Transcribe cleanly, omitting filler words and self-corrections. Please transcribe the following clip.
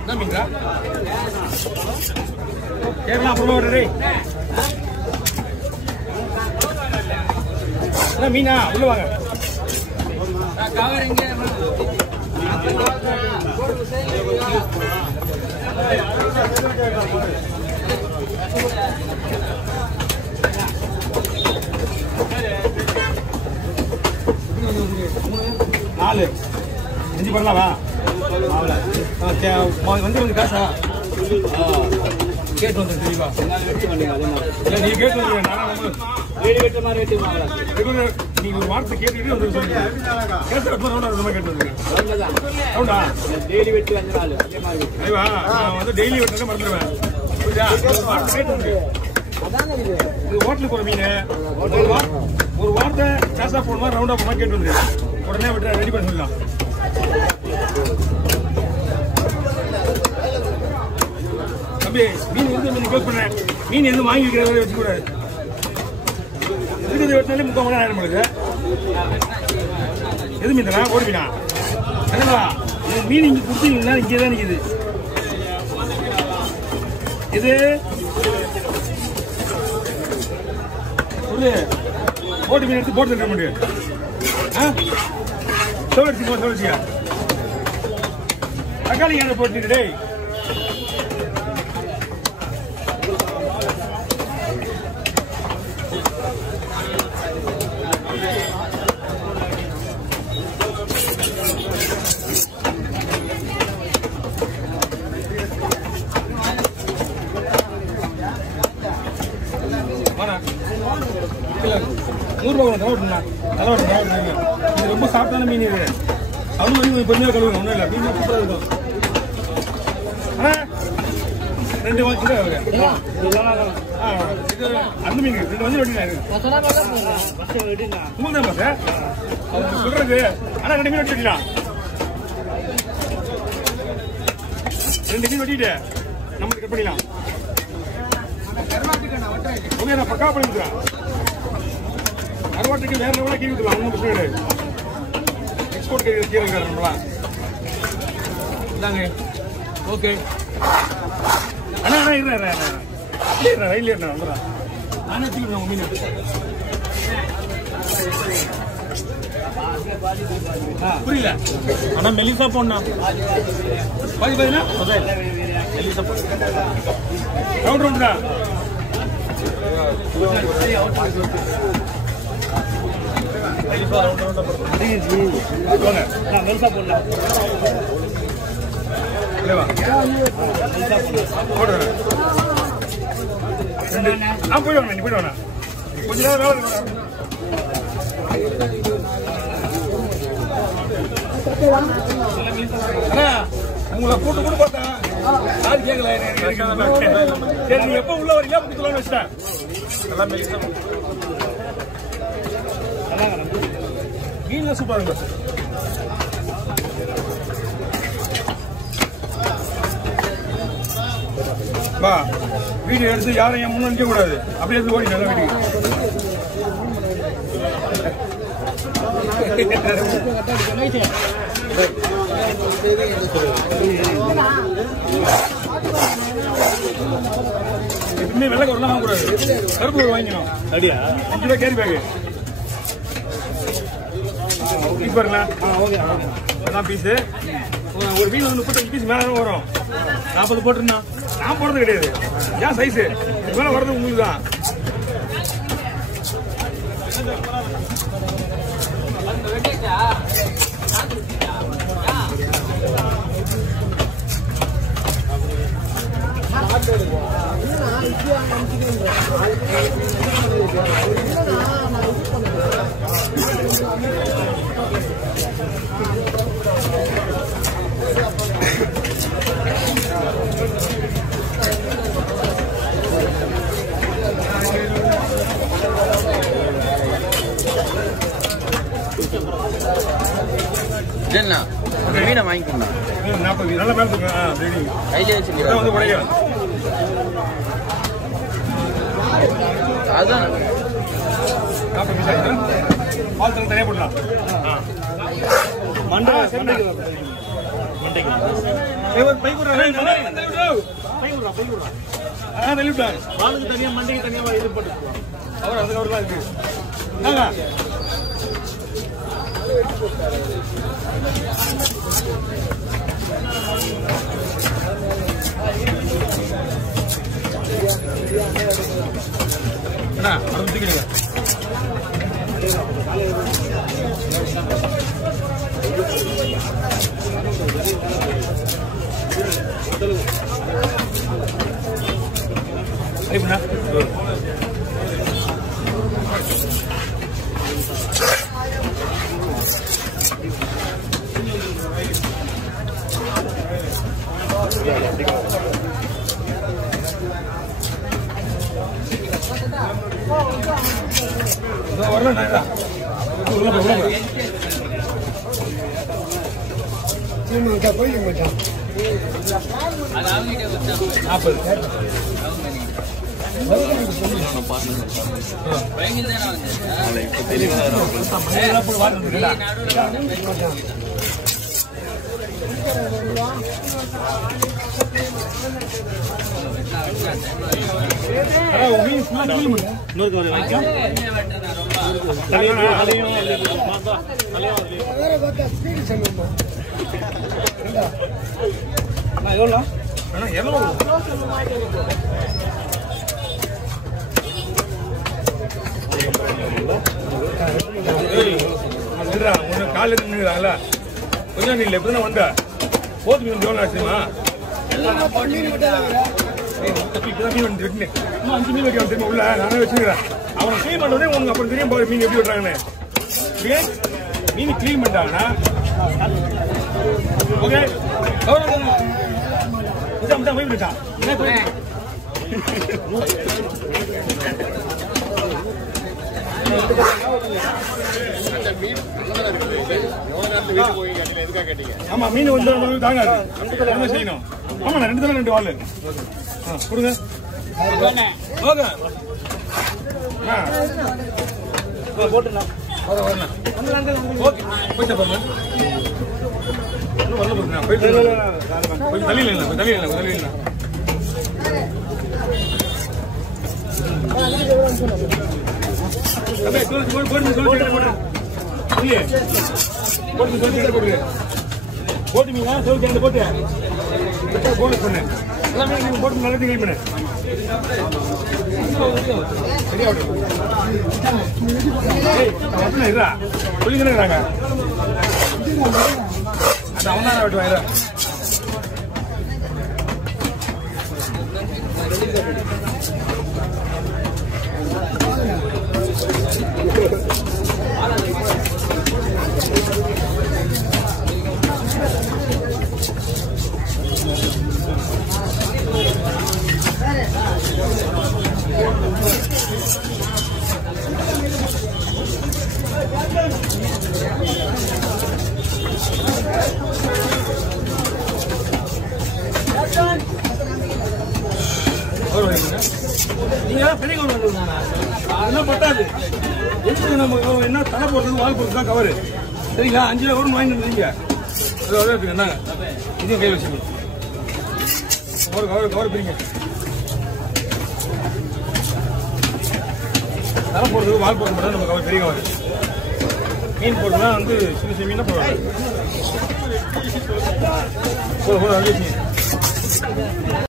என்ன மீன்டா? கேரளா அப்புறமா விடுறே. என்ன மீனா? உள்ள வாங்க. காவரிங்க. நாலு அஞ்சு பண்ணலாமா? வந்து வந்து காசா கேட்டு வந்து தெரியுமா? நீ கேட்டு வந்து நீங்க ஒரு வார்த்தை கேட்டுட்டு வந்து சொல்லுங்க. கேட்டு வந்து டெய்லி வெட்டு மறந்துடுவேன். புரியுதா? கேட்டு வந்து ஹோட்டலுக்கு ஒரு மீன் ஒரு வார்த்தை காசா போடுமா ரவுண்டா போடுமா கேட்டு வந்து உடனே விட்டு ரெடி பண்ண சொல்லலாம். தம்பி மீன் வந்து மீன் க்ளோஸ் பண்ணேன். மீன் எதுவும் வாங்கி வைக்கிற வரை வச்சுக்கூடாது. இருக்கிறது வெட்டினாலே 3/4 மணி நேரம் ஆயிரம் பண்ணுது. எது மீனா? ஓடி மீனா? என்னங்களா மீன் இங்கே கொடுத்தீங்கன்னா இங்கே தான் நிற்கிது. இது சொல்லு ஓடி மீன் எடுத்து போட்டு தர முடியும். சொல்லிச்சியா தக்காளி என்ன போட்டு டேய் இது ரொம்ப சாப்பிட்டான மீன். இது அது பொறுமையாக கழுவுங்க. ஒன்றும் இல்லை மீன் சூப்பராக இருக்கும். ரெண்டு வாங்கிட்டு இது அந்த மீன் 2 வந்து வெட்டினா உங்களுக்கு தான் பாச அவங்க சொல்றது. ஆனால் 2 மீன் வெட்டிடலாம். 2 மீன் வெட்டிட்டு நம்மளுக்கு கட் பண்ணிடலாம். ஓகே நான் பக்கா பண்ணிக்கிறேன். அறுவாட்டுக்கு வேற லெவலாக கீழ் விட்டுலாம். ஒன்றும் பிரச்சனை கிடையாது. எக்ஸ்போர்ட் கீழே நம்மளாம் இதாங்க. ஓகே அண்ணா அண்ணா இருறேன் ரயில் ஏறினா வந்துடுறேன். நானே வச்சுக்கிறேன் உங்கள் மீன். புரியல ஆனால் மெலிசா போடணும். பாதினா மெலிசா போட ரவுண்ட் ரவுண்டா போயிடுவாங்க. நீ போயிடுவாங்க கொஞ்ச நேரம் உங்களை கூட்டு கூட பார்த்தேன். யாரு கேட்கல. சரி நீ எப்ப உள்ள வரீங்க கொடுத்துலான்னு வச்சிட்டேன். மீன்ல சூப்பரா இருக்கும். வா வீடியோ எடுத்து யாரும் என் முன்ன நிற்க கூடாது. அப்படியே எடுத்து ஓடி நல்லா வீட்டுக்கு. எப்பவுமே வெள்ளை கவர்லாம் வாங்கக்கூடாது. கருப்பு கவர் வாங்கிக்கணும். அப்படியா 5 ரூபா கேரி பேக்கு பீஸ் பாருங்களா? அதான் பீஸு. ஒரு மீன் வந்து 35 பீஸ் மேலே வரும். 40 போட்டுருந்தா நான் போடுறது கிடையாது. ஏன் சைஸு மேலே வர்றது உங்களுக்கு தான். என்ன மீனை வாங்கிக்கணும். 40 நல்ல மேலே கையிலே வச்சுருக்கேன். வந்து உடையும் அதுதான் 40 பீஸ் ஆகிடும். பால் தனியாக போடலாம். மண்டை வாளுக்கு தனியா மண்டைக்கு தனியா இது போட்டு அவர் அதுக்கு அவர்லாம் இருக்கு அண்ணா தூக்கிடுங்க கால நின்றுறாங்களா கொஞ்சம் இல்லை இப்பதான் வந்த போது மீன் எவ்வளோ ஆச்சுமா 5 மீன் வைக்க தெரியுமா உள்ள நானே வச்சுக்கிறேன் அவனை கிளீன் பண்ணுறதே உனக்கு அப்புறம் தெரியும் போகிற மீன் எப்படி விட்றாங்கன்னு மீன் கிளீன் பண்ணிட்டாங்கன்னா ஓகே போய் விட்டுட்டான் ஆமா மீன் வந்து தாங்காது என்ன செய்யணும் ஆமா 2 தடவை 2 வாள் கொடுங்க ஓகே போட்டுலாம் ஓகே போயிட்டு பாருங்க இன்னும் வரல போடுங்க போயிட்டு தள்ளி இல்லை போட்டு மீனா சோறு போட்டு போனஸ் பண்ணு எல்லாமே நீங்க போட்டு நல்லா கிளீன் பண்ணு சரியா சொல்லிக்கிறாங்க அது அவன் தான் விட்டு வாங்க அதெல்லாம் பத்தாது நம்ம என்ன தலை போடுறது வால் போடுறது தான் கவரு சரிங்களா 5 ரூபா வாங்கிட்டு இருந்தீங்க என்னங்க இதையும் கை வச்சுக்கணும் கவர் பிரிங்க தலை போடுறது வால் போடுறது மட்டும் நம்ம கவர் பெரிய கவர் மீன் போடுறதுலாம் வந்து சின்ன மீனா போடுவாங்க